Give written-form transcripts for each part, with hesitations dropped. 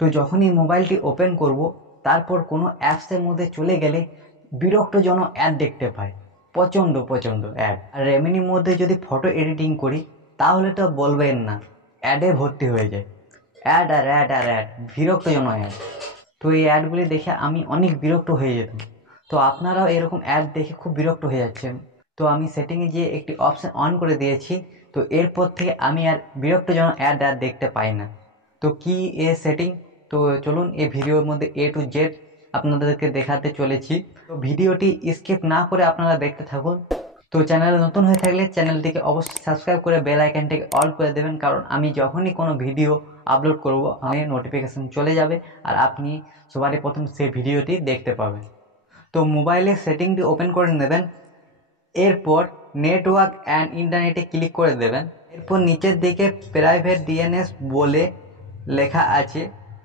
তো যখনই মোবাইলটি ওপেন করব তারপর কোনো অ্যাপসের মধ্যে চলে গেলে বিরক্তজনক অ্যাড দেখতে পাই, প্রচণ্ড প্রচণ্ড অ্যাড। আর এমনির মধ্যে যদি ফটো এডিটিং করি তাহলে তো বলবেন না, অ্যাডে ভর্তি হয়ে যায়, অ্যাড আর অ্যাড আর অ্যাড, বিরক্তজনক অ্যাড। তো এই অ্যাডগুলি দেখে আমি অনেক বিরক্ত হয়ে যেতাম। তো আপনারাও এরকম অ্যাড দেখে খুব বিরক্ত হয়ে যাচ্ছেন। তো আমি সেটিংয়ে গিয়ে একটি অপশান অন করে দিয়েছি। তো এরপর থেকে আমি আর বিরক্তজনক অ্যাড দেখতে পাই না। তো কি এ সেটিং, তো চলুন এই ভিডিওর মধ্যে A to Z আপনাদেরকে দেখাতে চলেছি। তো ভিডিওটি স্কিপ না করে আপনারা দেখতে থাকুন। তো চ্যানেলে নতুন হয়ে থাকলে চ্যানেলটিকে অবশ্যই সাবস্ক্রাইব করে বেল আইকনটিকে অল করে দেবেন, কারণ আমি যখনই কোনো ভিডিও আপলোড করব আমি নোটিফিকেশান চলে যাবে আর আপনি সবারই প্রথম সেই ভিডিওটি দেখতে পাবেন। তো মোবাইলের সেটিংটি ওপেন করে নেবেন, এরপর নেটওয়ার্ক অ্যান্ড ইন্টারনেটে ক্লিক করে দেবেন। এরপর নিচের দিকে প্রাইভেট ডিএনএস বলে লেখা আছে,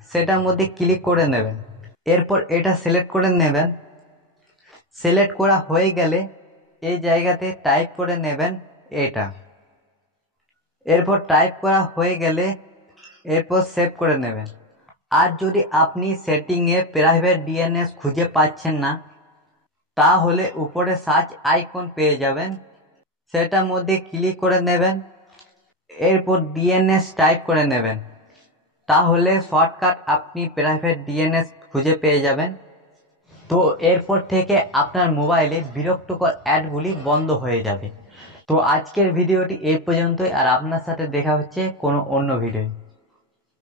সেটার মধ্যে ক্লিক করে নেবেন। এরপর এটা সিলেক্ট করে নেবেন। সিলেক্ট করা হয়ে গেলে এই জায়গাতে টাইপ করে নেবেন এটা। এরপর টাইপ করা হয়ে গেলে এরপর সেভ করে নেবেন। আর যদি আপনি সেটিংয়ে প্রাইভেট ডিএনএস খুঁজে পাচ্ছেন না, তাহলে উপরে সার্চ আইকন পেয়ে যাবেন, সেটার মধ্যে ক্লিক করে নেবেন। এরপর ডিএনএস টাইপ করে নেবেন, তাহলে শর্টকাট আপনি প্রাইভেট ডিএনএস খুঁজে পেয়ে যাবেন। তো এরপর থেকে আপনার মোবাইলে বিরক্তকর অ্যাডগুলি বন্ধ হয়ে যাবে। তো আজকের ভিডিওটি এই পর্যন্তই, আর আপনার সাথে দেখা হচ্ছে কোনো অন্য ভিডিও।